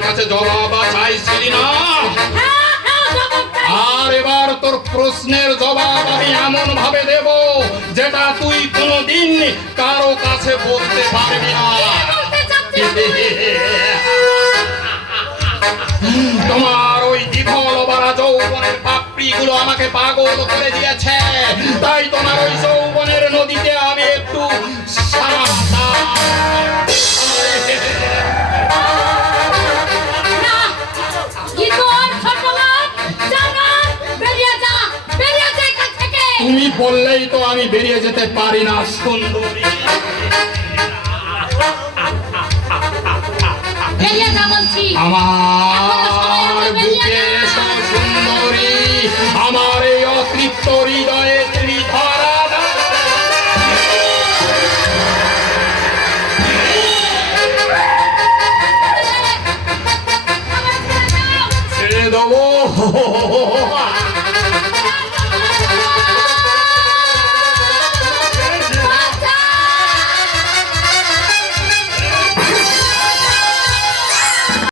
কাছে জবাব চাইছিলি না। আর এবার তোর প্রশ্নের জবাব আমি এমন ভাবে দেব যেটা তুই কোনোদিন কারও কাছে বলতে পারবি না তোমার ওই দ্বিধল বারা যৌবনের পাপড়ি গুলো আমাকে পাগল করে দিয়েছে তুমি বললেই তো আমি বেরিয়ে যেতে পারি না সুন্দরী। আমার বুকে সুন্দরী আমার এই অতৃপ্ত হৃদয়ে ত্রিধারা ছেড়ে দেবো।